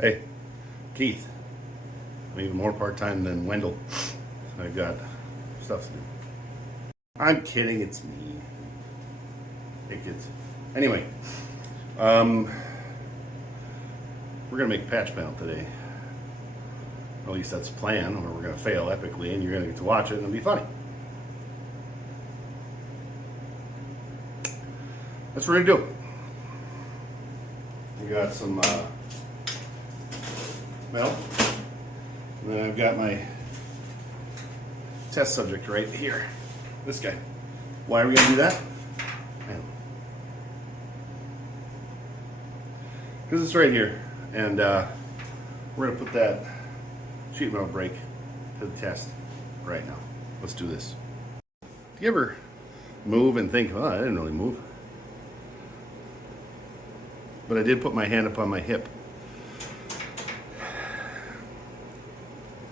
Hey, Keith. I'm even more part-time than Wendell. I've got stuff to do. I'm kidding, it's me. Hey kids. Anyway, we're gonna make a patch panel today. At least that's the plan, or we're gonna fail epically and you're gonna get to watch it and it'll be funny. That's what we're gonna do. We got some metal. And then I've got my test subject right here. This guy. Why are we gonna do that? Because it's right here. And we're gonna put that sheet metal brake to the test right now. Let's do this. Do you ever move and think, oh, I didn't really move? But I did put my hand up on my hip.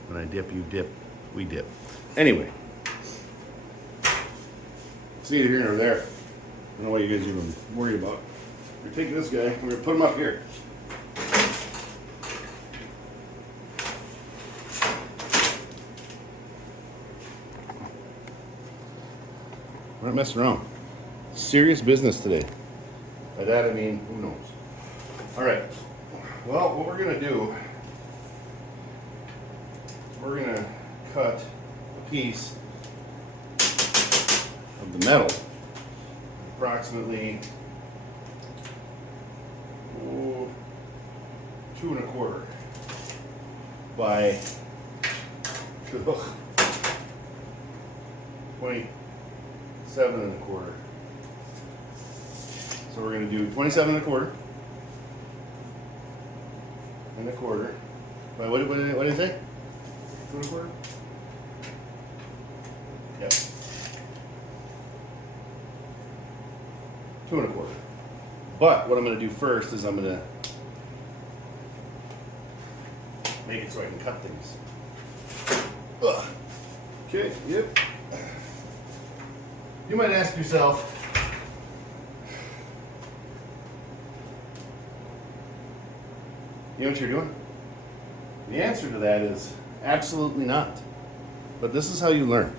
When I dip, you dip, we dip. Anyway, it's neither here nor there. I don't know what you guys are even worried about. We're taking this guy, we're gonna put him up here. We're not messing around. Serious business today. By that I mean, who knows? All right. Well, what we're gonna do, we're gonna cut a piece of the metal, approximately 2¼ by 27¼ So we're going to do 27¼ and a quarter. By what did it say? 2¼ Yep. 2¼ But what I'm going to do first is I'm going to make it so I can cut things. Ugh. Okay, yep. You might ask yourself, you know what you're doing? The answer to that is absolutely not. But this is how you learn.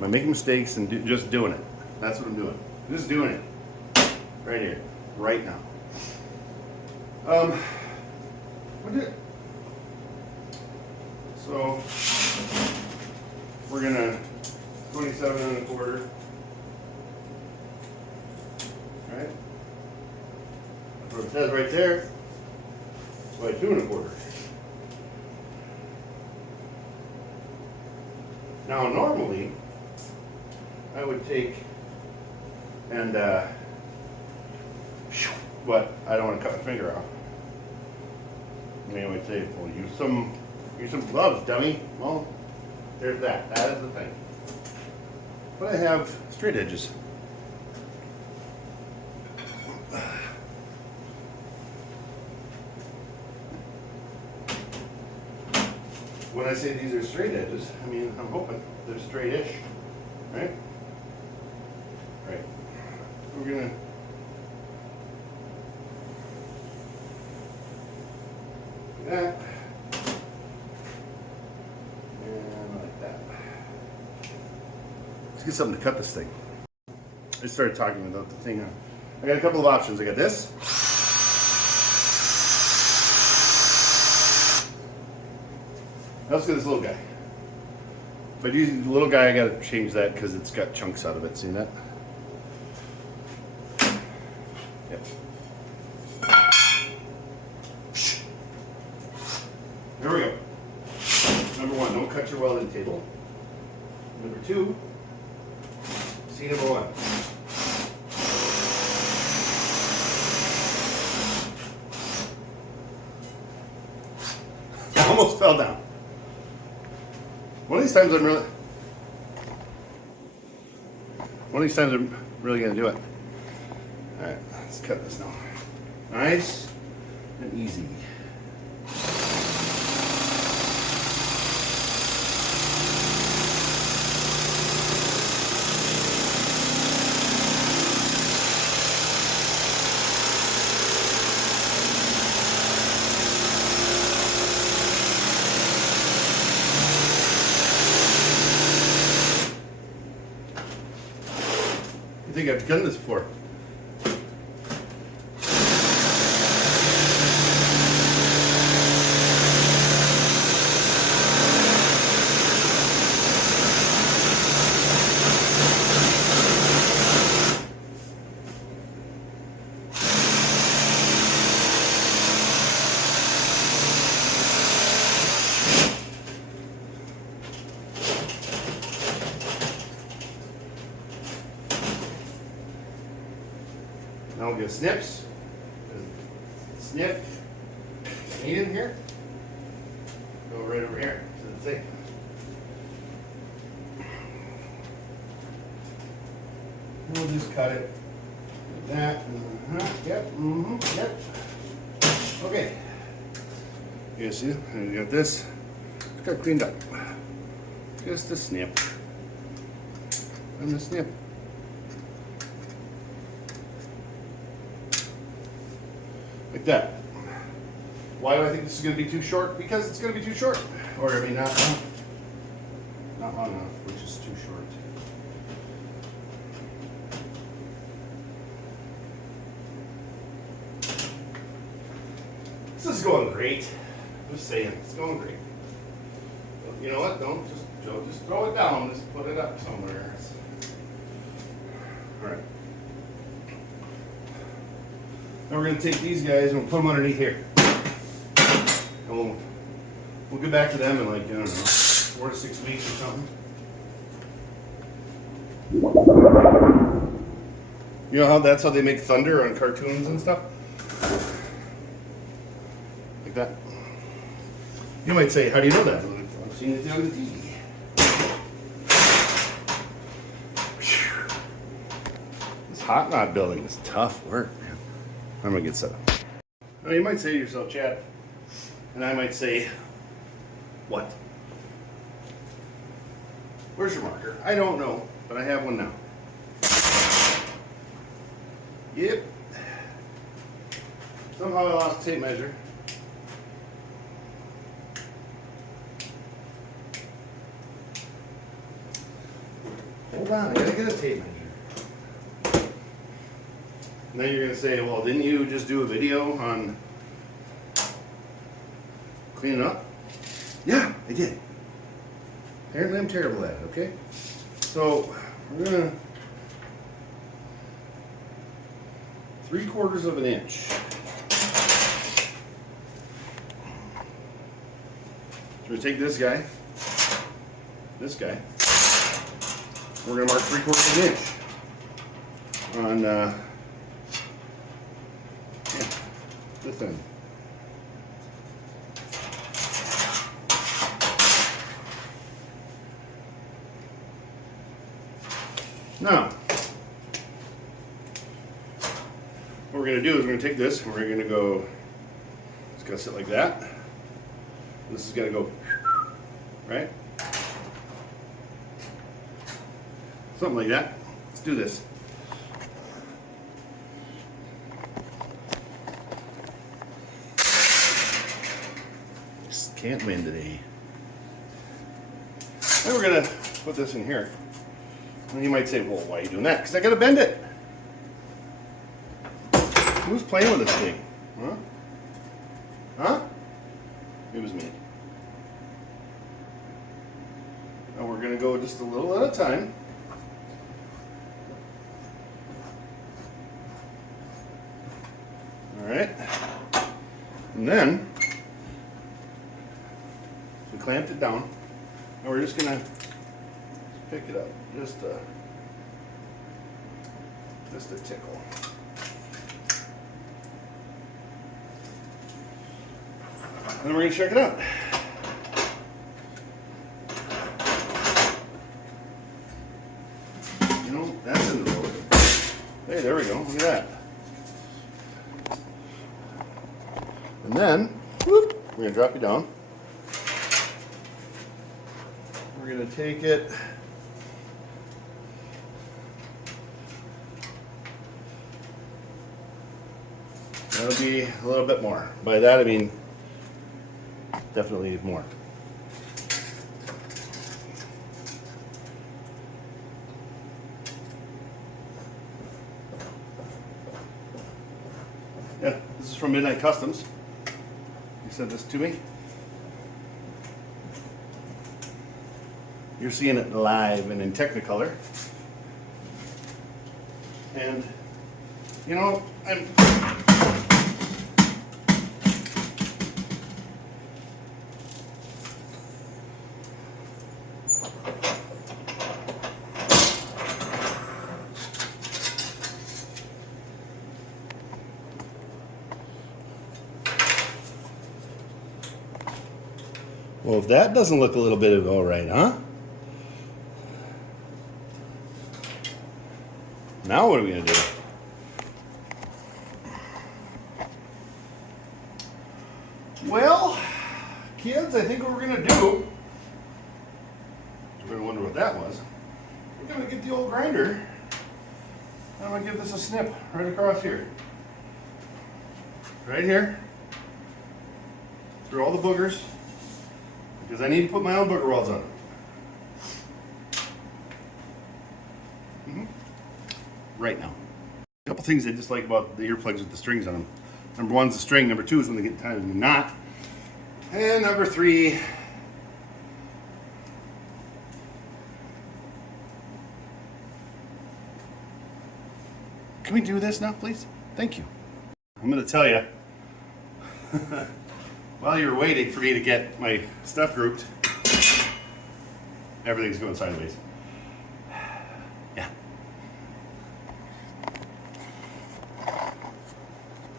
By making mistakes and just doing it. That's what I'm doing. Just doing it. Right here. Right now. So we're gonna 27¼ Right? That's what it says right there. By 2¼ Now normally I would take and but I don't want to cut my finger off. I mean, I would say, well, use some gloves, dummy. Well, there's that. That is the thing. But I have straight edges. When I say these are straight edges, I mean, I'm hoping they're straight-ish, right? Right. We're gonna do that. And like that. Let's get something to cut this thing. I started talking about the thing. I got a couple of options. I got this. Let's get this little guy. If I use the little guy, I gotta change that because it's got chunks out of it. See that? Yep. There we go. Number one, don't cut your welding table. Number two, see number one. I almost fell down. One of these times I'm really gonna do it. All right, let's cut this now. Nice and easy. think I've done this before. Now we'll get snips. Snip. Need in here. Go right over here to the thing. We'll just cut it like that. Yep. Yep. Okay. You see? And you got this. It's got cleaned up. Just the snip. And the snip. Like that. Why do I think this is going to be too short? Because it's going to be too short. Or, I mean, not long enough, which is too short. This is going great. Just saying, it's going great. You know what? Don't just, Joe, just throw it down. Just put it up somewhere. All right. Now we're going to take these guys and we'll put them underneath here. And we'll get back to them in like, I don't know, 4 to 6 weeks or something. You know how that's how they make thunder on cartoons and stuff? Like that. You might say, how do you know that? I've seen it on the TV. This hot rod building is tough work, man. I'm gonna get set up. Now you might say to yourself, Chad, and I might say, what? Where's your marker? I don't know, but I have one now. Yep. Somehow I lost the tape measure. Hold on, I gotta get a tape measure. And then you're gonna say, well, didn't you just do a video on cleaning up? Yeah, I did. Apparently I'm terrible at it, okay? So we're gonna 3/4 of an inch. So we take this guy, we're gonna mark 3/4 of an inch on this end. Now, what we're going to do is we're going to take this and we're going to go, it's going to sit like that. This is going to go, right? Something like that. Let's do this. Just can't win today. Then we're going to put this in here. And you might say, well, why are you doing that? Because I got to bend it. Who's playing with this thing? Huh? Huh? It was me. Now we're going to go just a little at a time. All right. And then we clamped it down. And we're just going to pick it up. Just a tickle. And we're going to check it out. You know, that's in the road. Hey, there we go. Look at that. And then, whoop, we're going to drop it down. We're going to take it. That'll be a little bit more. By that I mean definitely more. This is from Midnight Customs. He sent this to me. You're seeing it live and in Technicolor. And, you know, well, if that doesn't look a little bit of all right, huh? Now what are we gonna do? Well, kids, I think what we're gonna do, you're gonna wonder what that was. We're gonna get the old grinder, and I'm gonna give this a snip right across here. Right here. Through all the boogers. Because I need to put my own booger welds on it. Right now. A couple things I just like about the earplugs with the strings on them. Number one is the string. Number two is when they get tied in the knot. And number three, can we do this now, please? Thank you. I'm going to tell you, while you're waiting for me to get my stuff grouped, everything's going sideways. Yeah.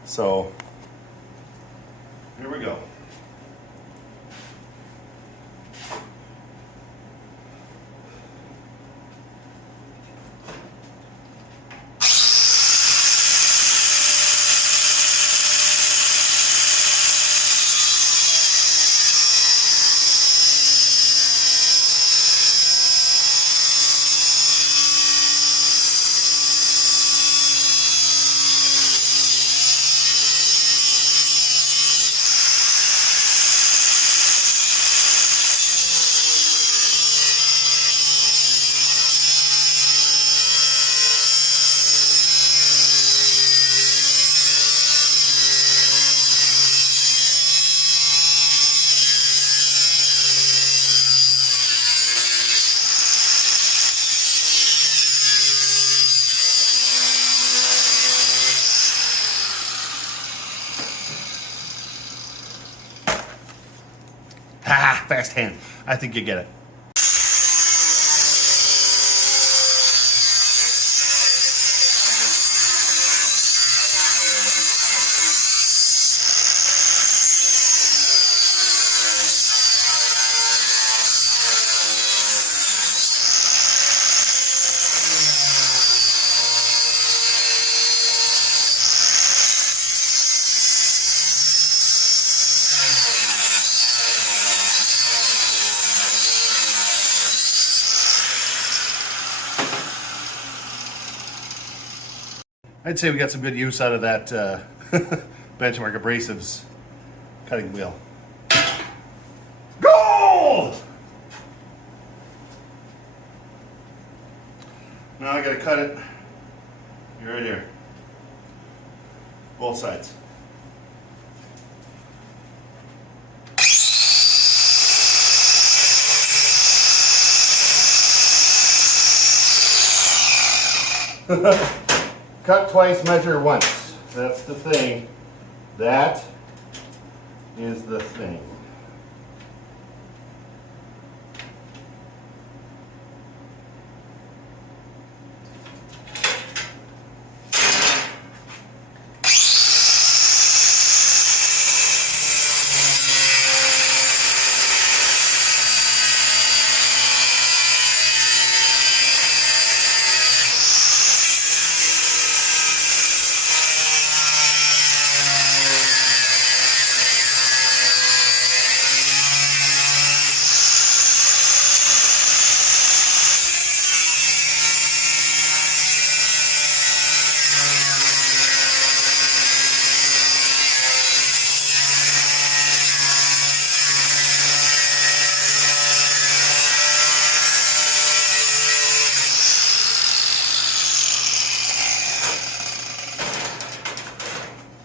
So, here we go. Ha! Fast hand. I think you get it. I'd say we got some good use out of that Benchmark Abrasives cutting wheel. Gold! Now I gotta cut it. You're right here. Both sides. Cut twice, measure once. That's the thing. That is the thing.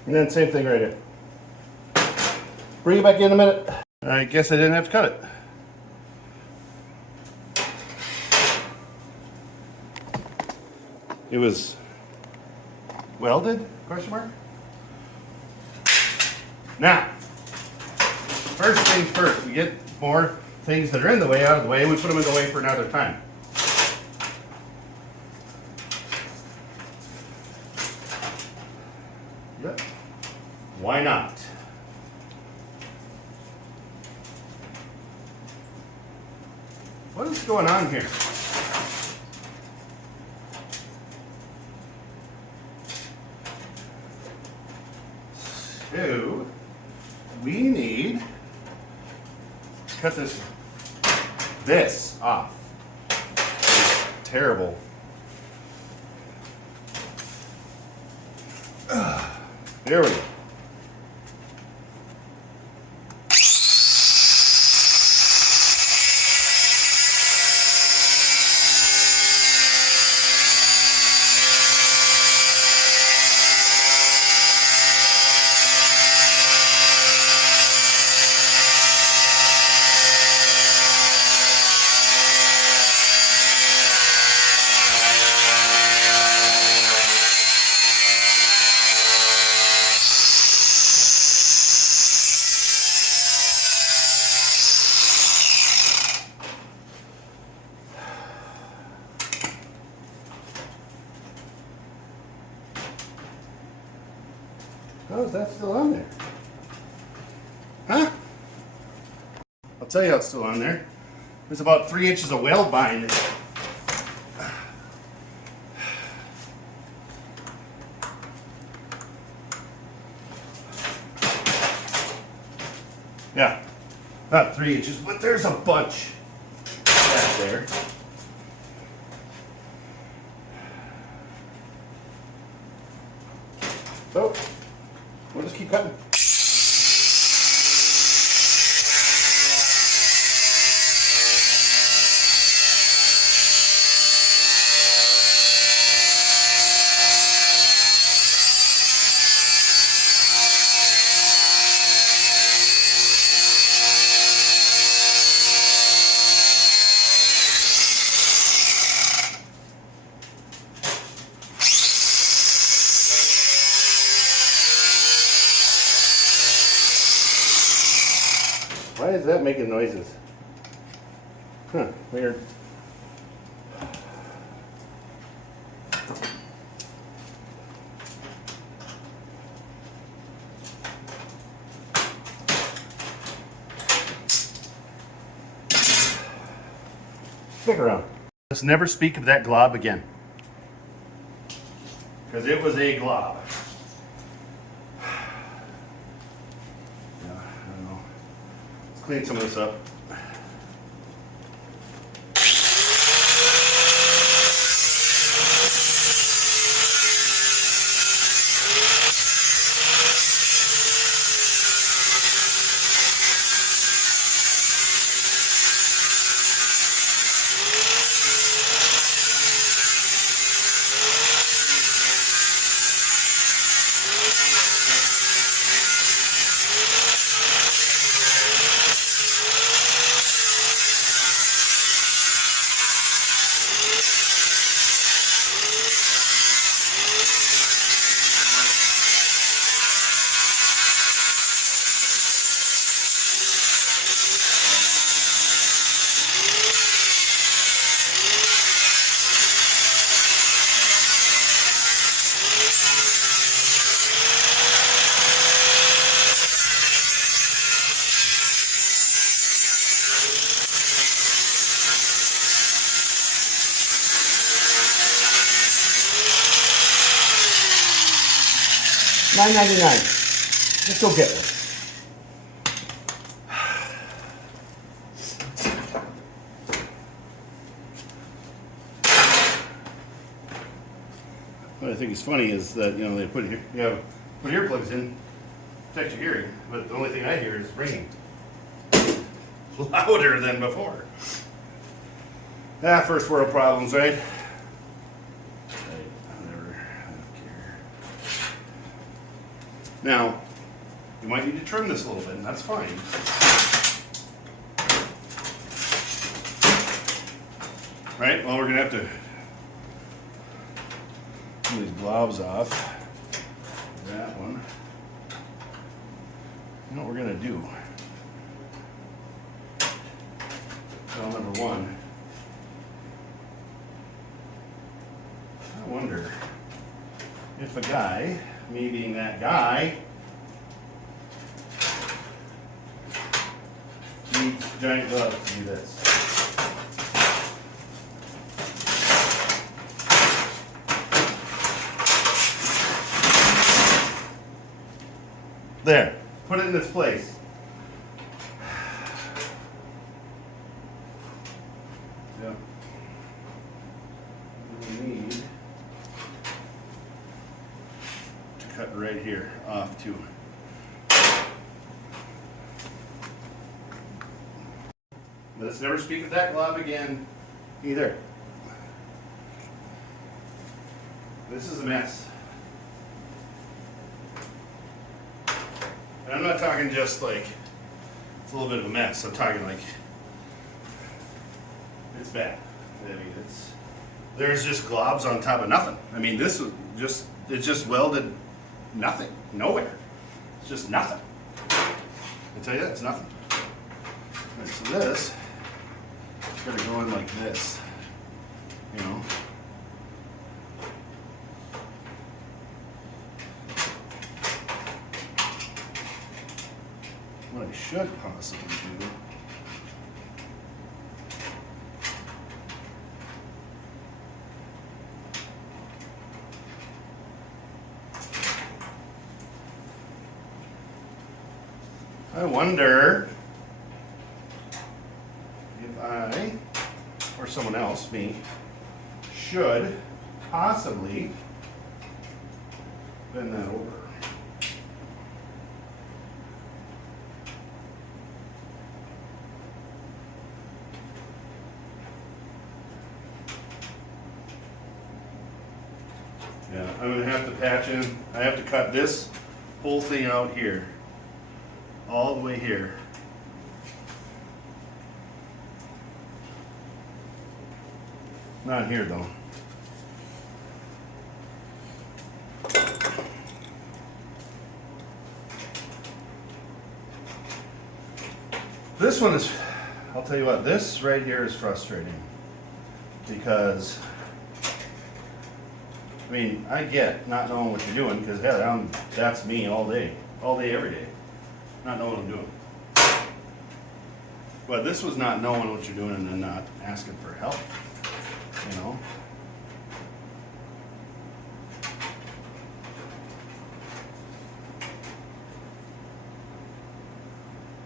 And then same thing right here. Bring it back in a minute. I guess I didn't have to cut it. It was welded? Question mark. Now, first things first, we get more things that are in the way out of the way, and we put them in the way for another time. Yep. Why not? What is going on here? So, we need to cut this off. It's terrible. There we go. How is that still on there? Huh? I'll tell you how it's still on there. There's about 3 inches of weld behind it. Yeah, not 3 inches, but there's a bunch back there. So, we'll just keep cutting. Why is that making noises? Huh, weird. Stick around. Let's never speak of that glob again. Because it was a glob. Clean some of this up. $9.99. Let's go get one. What I think is funny is that they put earplugs in, protect your hearing, but the only thing I hear is ringing louder than before. First world problems, right? Now, you might need to trim this a little bit, and that's fine. Right? Well, we're gonna have to pull these gloves off. That one. You know what we're gonna do? Well, number one, I wonder if a guy, me being that guy, needs giant gloves to do this. There, put it in its place. Yeah. We need to cut right here off too. Let's never speak of that glove again either. This is a mess. And I'm not talking just like it's a little bit of a mess. I'm talking like it's bad. I mean, there's just globs on top of nothing. I mean, this was it's just welded nothing, nowhere. It's just nothing. I tell you that, it's nothing. All right, so this is going to go in like this, you know. What I should possibly do I wonder if I, or someone else, me, should possibly bend that over. Yeah, I'm going to have to patch in. I have to cut this whole thing out here. All the way here. Not here though. This one is, I'll tell you what, this right here is frustrating because, I mean, I get not knowing what you're doing because that's me all day, every day. Not knowing what I'm doing. But this was not knowing what you're doing and then not asking for help, you know.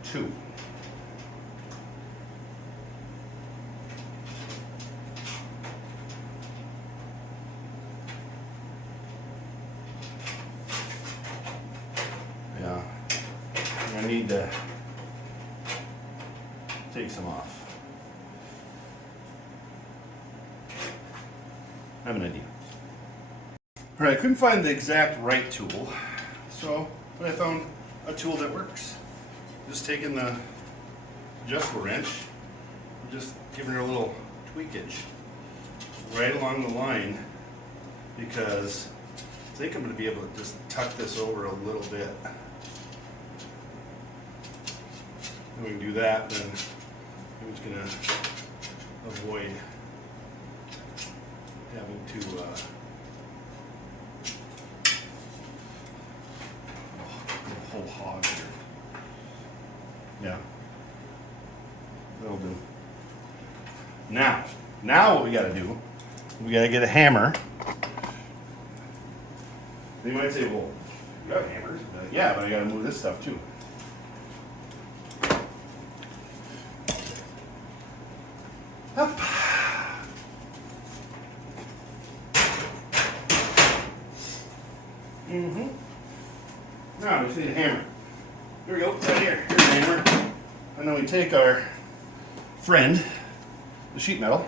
Two. Yeah. I need to take some off. I have an idea. All right, I couldn't find the exact right tool, but I found a tool that works. Just taking the adjustable wrench, and just giving her a little tweakage right along the line because I think I'm going to be able to just tuck this over a little bit. And we can do that, then I'm just going to avoid having to the whole hog here. Yeah, that'll do. Now what we got to do, we got to get a hammer. You might say, well, you got hammers. Yeah, but I got to move this stuff too. Up. Now we just need a hammer. Here we go, right here. Here's a hammer. And then we take our friend, the sheet metal,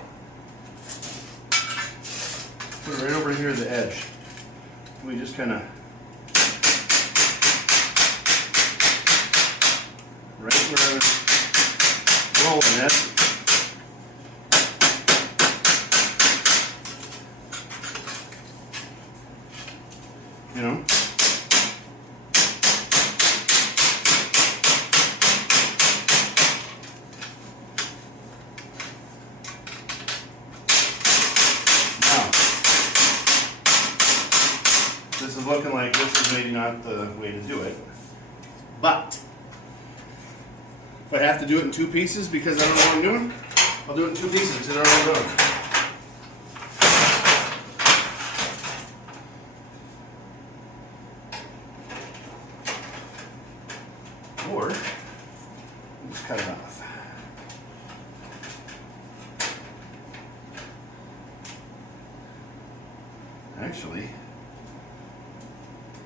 put it right over here at the edge. We just kind of we're rolling it. You know? Now, this is looking like this is maybe not the way to do it, but if I have to do it in two pieces because I don't know what I'm doing, I'll do it in two pieces because I don't know what I'm doing. Or just cut it off. Actually,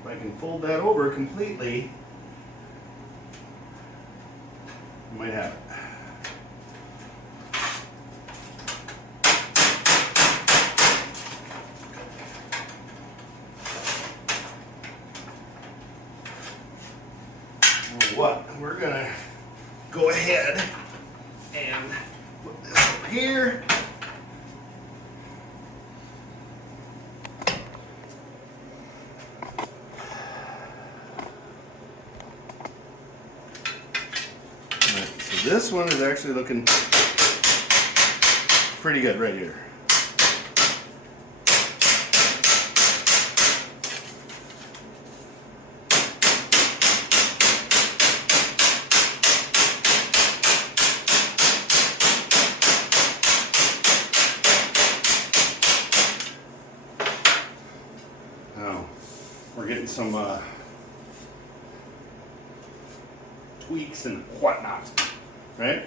if I can fold that over completely, you might have it. What we're gonna go ahead and put this over here. Right, so this one is actually looking pretty good right here. We're getting some tweaks and whatnot, right?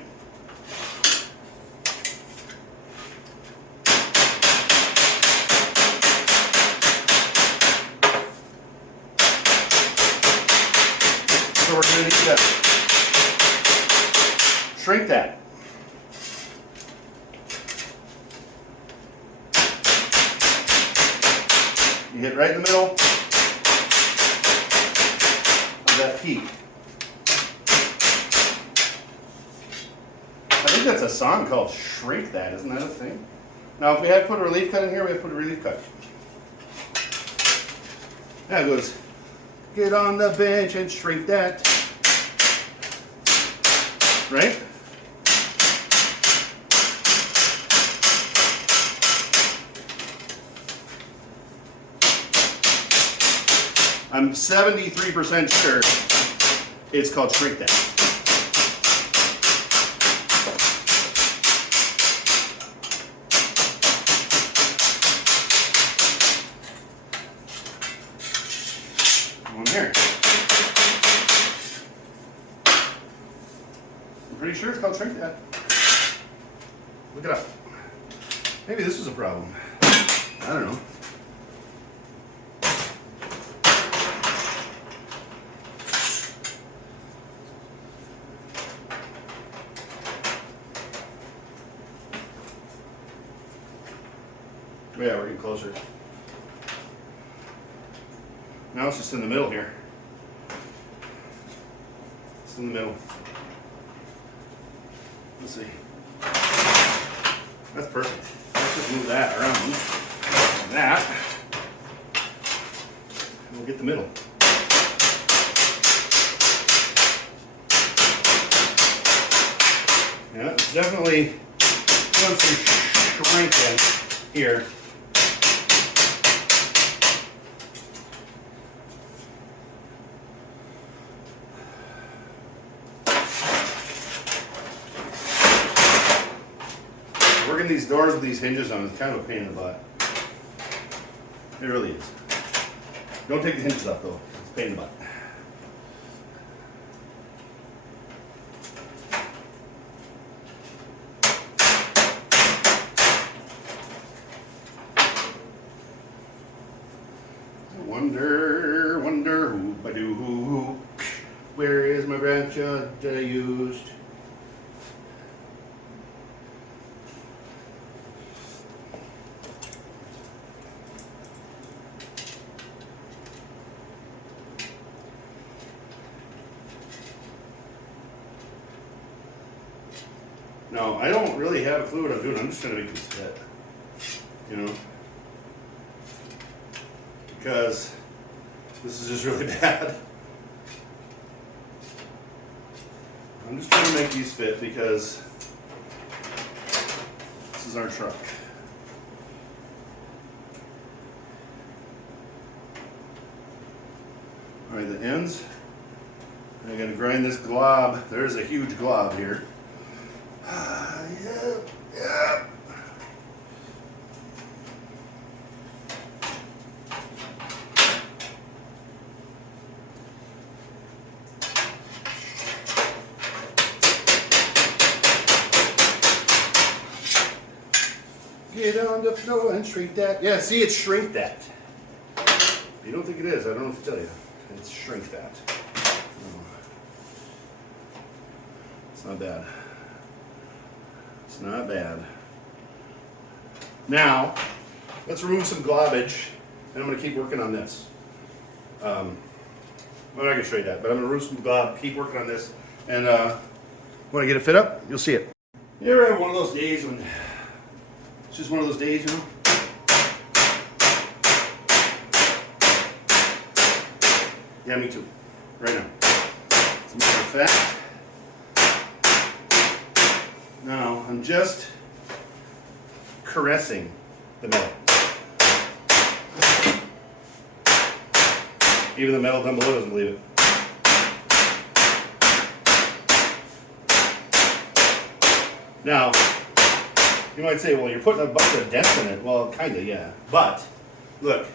So we're going to need to shrink that. You hit right in the middle. That peak. I think that's a song called Shrink That, isn't that a thing? Now if we had to put a relief cut in here, we have to put a relief cut. Yeah, it goes, get on the bench and shrink that. Right? I'm 73% sure it's called Shrink That. One here. I'm pretty sure it's called Shrink That. Look it up. Maybe this was a problem. I don't know. Yeah, we're getting closer. Now it's just in the middle here. It's in the middle. Let's see. That's perfect. Let's just move that around. Like that. And we'll get the middle. Yeah, it's definitely doing some shrinking here. Working these doors with these hinges on is kind of a pain in the butt. It really is. Don't take the hinges off though. It's a pain in the butt. Wonder who ba do who. Where is my branch that I used? No, I don't really have a clue what I'm doing. I'm just trying to make this fit, you know, because this is just really bad. I'm just trying to make these fit because this is our truck. All right, the ends. I gotta grind this glob. There's a huge glob here. Yeah. Get on the floor and shrink that. Yeah, see, it's shrink that. You don't think it is? I don't know what to tell you. It's shrink that. It's not bad. It's not bad. Now, let's remove some globage, and I'm going to keep working on this. I'm not going to show you that, but I'm going to remove some glob, keep working on this, and when I get it fit up, you'll see it. You ever have one of those days when it's just one of those days, you know? Yeah, me too. Right now. As a matter of fact, now I'm just caressing the metal. Even the metal down below doesn't believe it. Now, you might say, well, you're putting a bunch of dents in it. Well, kind of, yeah. But, look.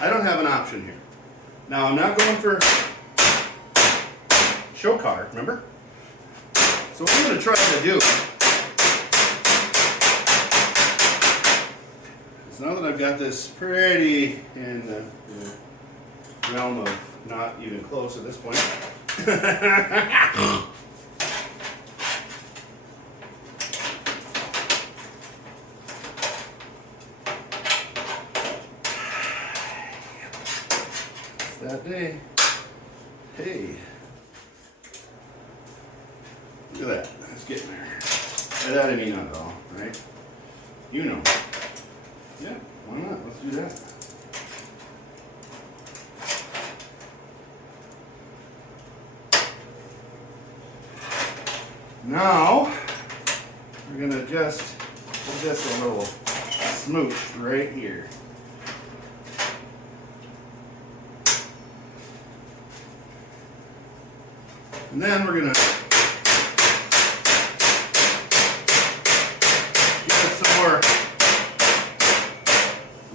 I don't have an option here. Now, I'm not going for show car, remember? So what I'm going to try to do is, now that I've got this pretty in the realm of not even close at this point, that day. Hey. Look at that. It's getting there. By that I mean not at all, right? You know. Yeah, why not? Let's do that. Now, we're gonna just give this a little smooch right here. And then we're gonna give it some more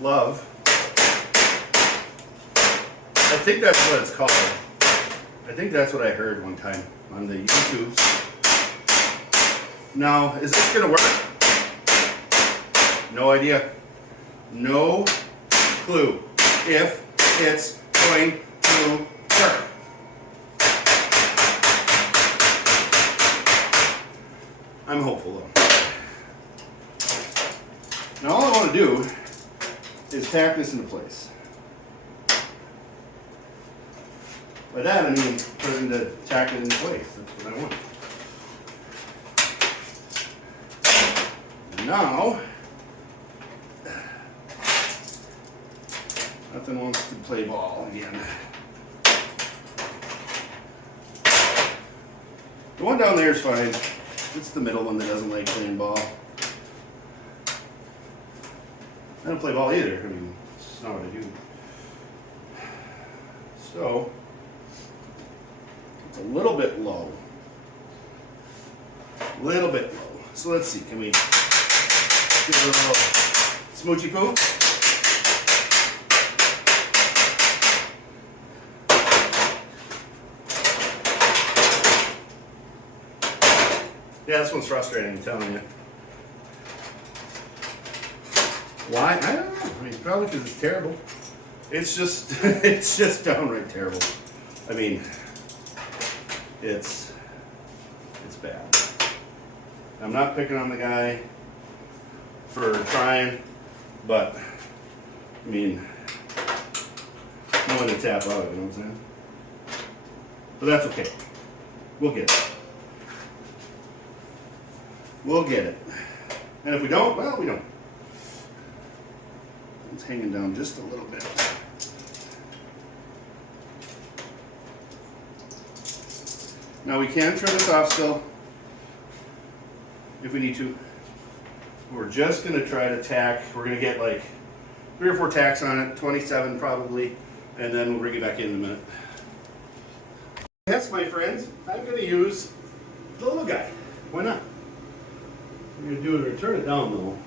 love. I think that's what it's called. I think that's what I heard one time on the YouTubes. Now, is this gonna work? No idea. No clue if it's going to work. I'm hopeful though. Now all I want to do is tack this into place. By that I mean put it into tack it into place. That's what I want. Now, nothing wants to play ball again. The one down there is fine. It's the middle one that doesn't like playing ball. I don't play ball either. I mean, it's not what I do. So, it's a little bit low. A little bit low. So let's see, can we give it a little smoochy poo? Yeah, this one's frustrating, I'm telling you. Why? I don't know. I mean, probably because it's terrible. It's just, it's just downright terrible. I mean, it's bad. I'm not picking on the guy for trying, but, I mean, no one to tap out, you know what I'm saying? But that's okay. We'll get it. we'll get it. And if we don't, well, we don't. It's hanging down just a little bit. Now we can turn this off still, if we need to. We're just gonna try to tack. We're gonna get like 3 or 4 tacks on it, 27 probably, and then we'll bring it back in a minute. Yes, my friends, I'm gonna use the little guy. Why not? We're gonna do it, turn it down though,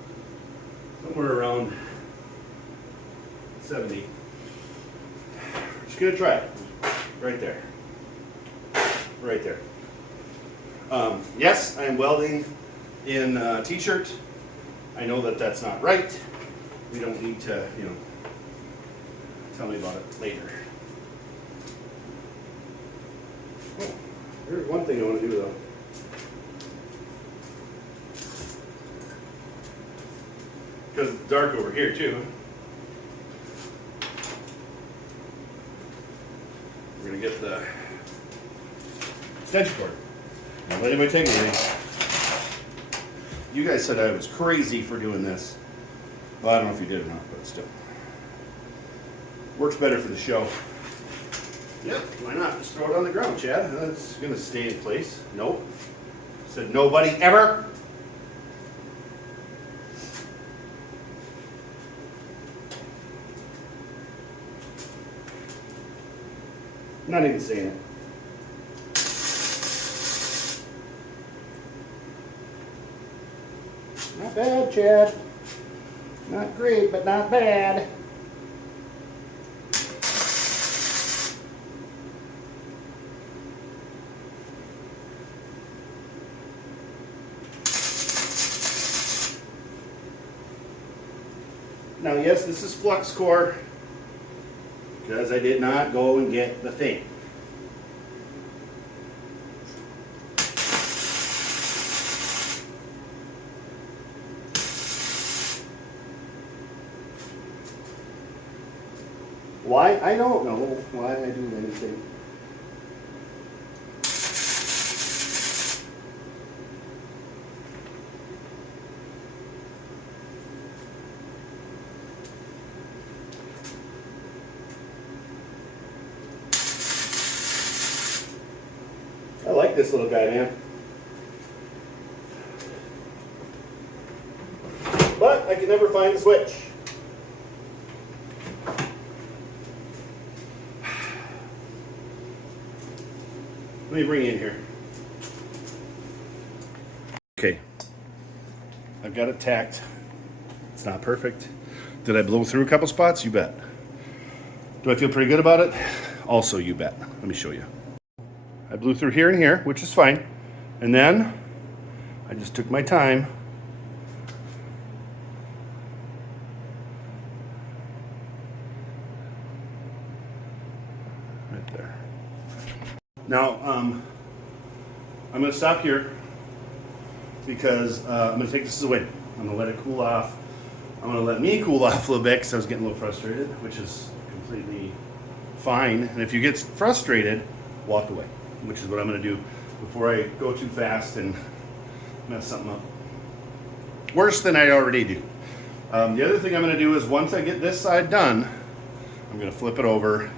somewhere around 70. We're just gonna try it, right there. Right there. Yes, I am welding in a t-shirt. I know that that's not right. We don't need to, tell me about it later. Oh, here's one thing I want to do though. Because it's dark over here too. We're going to get the extension cord. Now let anybody take anything. You guys said I was crazy for doing this. Well, I don't know if you did or not, but still. Works better for the show. Yep, why not? Just throw it on the ground, Chad. That's going to stay in place. Nope. Said nobody ever. Not even saying it. Not bad, Chad. Not great, but not bad. Now, yes, this is flux core because I did not go and get the thing. Why? I don't know why I do anything. I like this little guy, man. But I can never find the switch. Let me bring you in here. Okay. I've got it tacked. It's not perfect. Did I blow through a couple spots? You bet. Do I feel pretty good about it? Also, you bet. Let me show you. I blew through here and here, which is fine. And then I just took my time. Right there. Now, I'm going to stop here because I'm going to take this as a win. I'm going to let it cool off. I'm going to let me cool off a little bit because I was getting a little frustrated, which is completely fine. And if you get frustrated, walk away, which is what I'm going to do before I go too fast and mess something up. Worse than I already do. The other thing I'm going to do is once I get this side done, I'm going to flip it over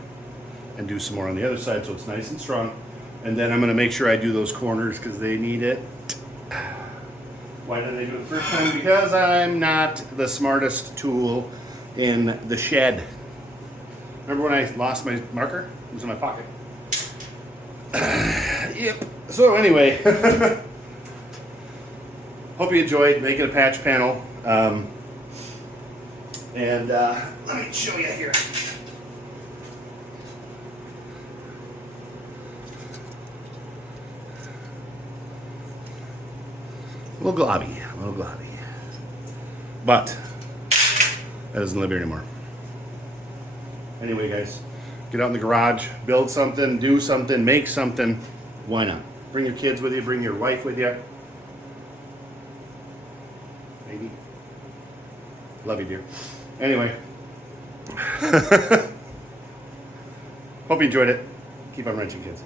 and do some more on the other side so it's nice and strong. And then I'm going to make sure I do those corners because they need it. Why didn't I do it the first time? Because I'm not the smartest tool in the shed. Remember when I lost my marker? It was in my pocket. Yep. So anyway, hope you enjoyed making a patch panel. And let me show you here. A little globby, a little globby. But that doesn't live here anymore. Anyway, guys, get out in the garage, build something, do something, make something. Why not? Bring your kids with you, bring your wife with you. Maybe. Love you, dear. Anyway. Hope you enjoyed it. Keep on wrenching, kids.